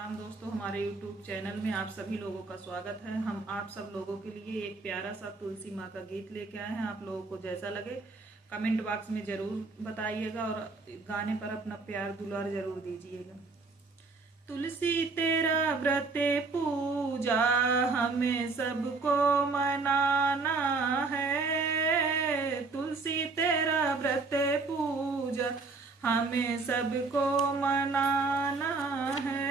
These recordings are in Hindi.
राम दोस्तों, हमारे YouTube चैनल में आप सभी लोगों का स्वागत है। हम आप सब लोगों के लिए एक प्यारा सा तुलसी माँ का गीत लेके आए हैं। आप लोगों को जैसा लगे कमेंट बॉक्स में ज़रूर बताइएगा और गाने पर अपना प्यार दुलार ज़रूर दीजिएगा। तुलसी तेरा व्रत पूजा हमें सबको मनाना है। तुलसी तेरा व्रत पूजा हमें सबको मनाना है।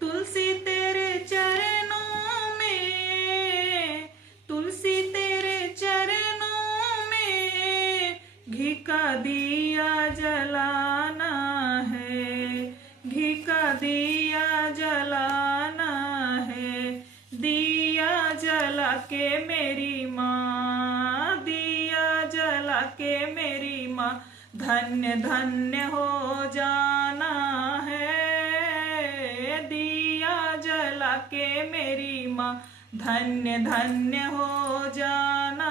तुलसी तेरे चरणों में, तुलसी तेरे चरणों में घी का दिया जलाना है, घी का दिया जलाना है। दिया जला के मेरी माँ, दिया जला के मेरी माँ धन्य धन्य हो जाना है। दिया जला के मेरी माँ धन्य धन्य हो जाना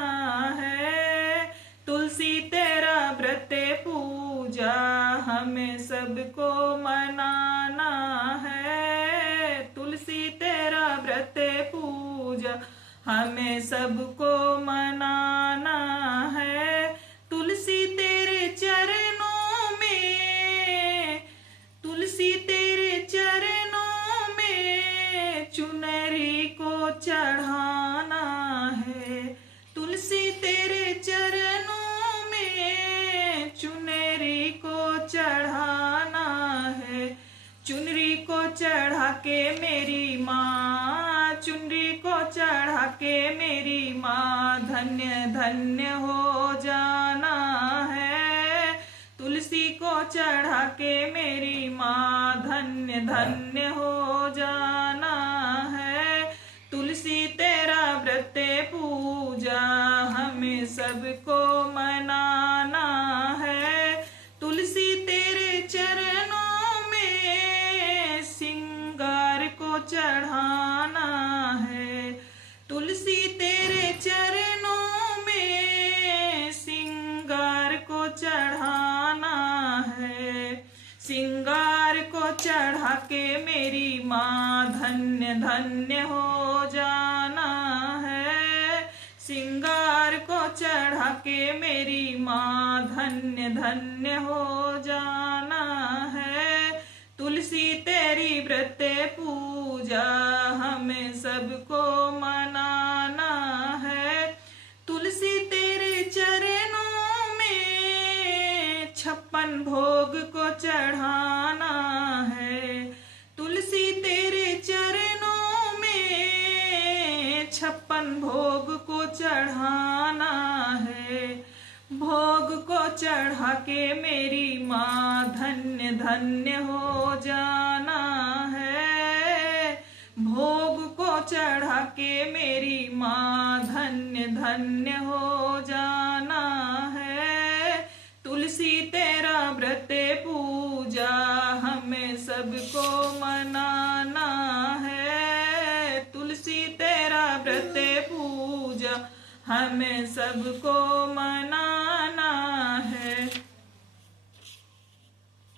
है। तुलसी तेरा व्रत पूजा हमें सबको मनाना है। तुलसी तेरा व्रत पूजा हमें सबको मनाना है। तुलसी तेरे चरणों में, तुलसी तेरे चरणों में चुनरी को चढ़ाना है। तुलसी तेरे चरणों में चुनरी को चढ़ाना है। चुनरी को चढ़ा के मेरी माँ, चुनरी को चढ़ा के मेरी माँ धन्य धन्य हो जाना है। तुलसी को चढ़ा के मेरी माँ धन्य धन्य हो जाना है। तुलसी तेरा व्रत पूजा हमें सबको मनाना है। तुलसी तेरे चरणों में सिंगार को चढ़ाना है। तुलसी तेरे चरणों में सिंगार को चढ़ाना है। सिंगार को चढ़ा के मेरी माँ धन्य धन्य हो जाना है। सिंगार को चढ़ा के मेरी माँ धन्य धन्य हो जाना है। तुलसी तेरी व्रत पूजा हमें सबको मनाना है। तुलसी तेरे चरणों में 56 भोग को चढ़ाना है। तुलसी तेरे चरणों में 56 भोग को चढ़ाना है। भोग को चढ़ा के मेरी माँ धन्य धन्य हो जाना है। भोग को चढ़ा के मेरी माँ धन्य धन्य हो जाना है। तुलसी तेरा व्रत पूजा हमें सबको मनाना है। तुलसी तेरा व्रत पूजा हमें सबको मना